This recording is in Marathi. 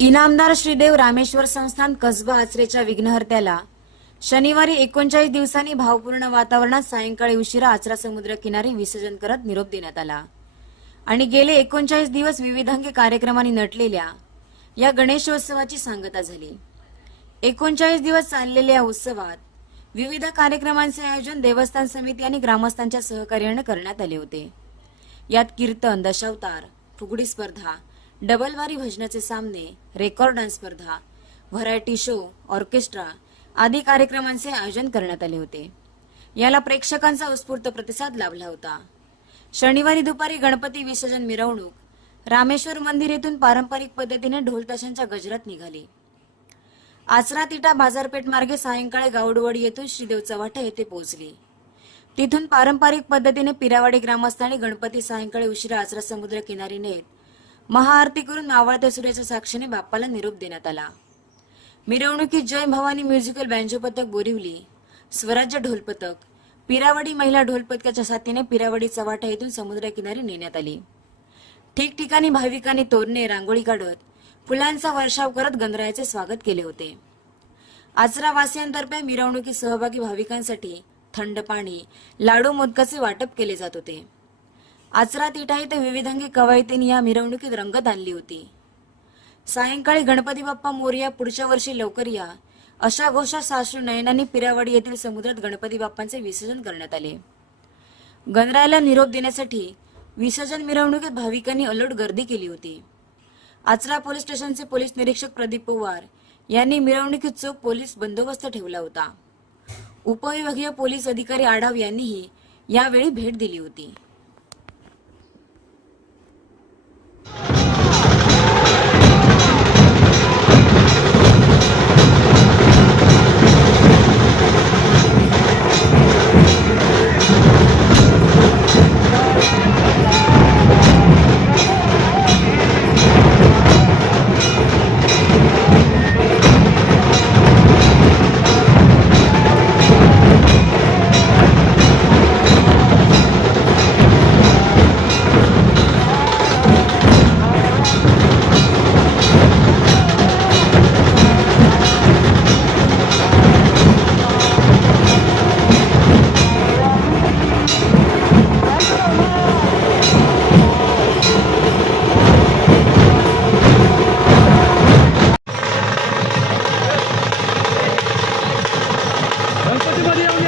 इनामदार श्रीदेव रामेश्वर संस्थान कसबा आचरेच्या विघ्नहर्त्याला शनिवारी एकोणचाळीस दिवसांनी भावपूर्ण वातावरणात सायंकाळी उशिरा आचरा समुद्र किनारी विसर्जन करत निरोप देण्यात आला. आणि गेले एकोणचाळीस दिवस विविधांगी कार्यक्रमांनी नटलेल्या या गणेशोत्सवाची सांगता झाली. एकोणचाळीस दिवस चाललेल्या या उत्सवात विविध कार्यक्रमांचे आयोजन देवस्थान समिती आणि ग्रामस्थांच्या सहकार्याने करण्यात आले होते. यात कीर्तन दशावतार फुगडी स्पर्धा डबलवारी भजनाचे सामने रेकॉर्ड डान्स स्पर्धा व्हरायटी शो ऑर्केस्ट्रा आदी कार्यक्रमांचे आयोजन करण्यात आले होते. याला प्रेक्षकांचा उत्स्फूर्त प्रतिसाद लाभला होता. शनिवारी दुपारी गणपती विसर्जन मिरवणूक रामेश्वर मंदिर येथून पारंपरिक पद्धतीने ढोलताशांच्या गजरात निघाली. आचरा तिटा बाजारपेठ मार्गे सायंकाळी गावडवड येथून श्रीदेव चव्हाटे येथे पोहोचली. तिथून पारंपरिक पद्धतीने पिरावाडी ग्रामस्थांनी गणपती सायंकाळी उशिरा आचरा समुद्र किनारी नेत महाआरती करून मावळत्या सूर्याच्या साक्षीने बाप्पाला निरोप देण्यात आला. मिरवणुकीत जय भवानी म्युझिकल बँजो पथक बोरिवली. स्वराज्य ढोल पथक पिरावडी महिला ढोल पथकाच्या साथीने पिरावडी चव्हाटा येथून समुद्रकिनारी नेण्यात आली. ठिकठिकाणी भाविकांनी तोरणे रांगोळी काढत फुलांचा वर्षाव करत गणरायाचे स्वागत केले होते. आचरावासियांतर्फे मिरवणुकीत सहभागी भाविकांसाठी थंड पाणी लाडू मोदकाचे वाटप केले जात होते. आचरा तिठा इथे विविधांगी कवायतीने या मिरवणुकीत रंगत आणली होती. सायंकाळी गणपती बाप्पा मोरया पुढच्या वर्षी लवकर या. अशा घोषा सासू नयनांनी पिरावाडी येथील समुद्रात गणपती बाप्पांचे विसर्जन करण्यात आले. गणरायाला निरोप देण्यासाठी विसर्जन मिरवणुकीत भाविकांनी अलोट गर्दी केली होती. आचरा पोलीस स्टेशनचे पोलीस निरीक्षक प्रदीप पवार यांनी मिरवणुकीत चोख पोलीस बंदोबस्त ठेवला होता. उपविभागीय पोलीस अधिकारी आढाव यांनीही यावेळी भेट दिली होती. প্রতিবারই আমরা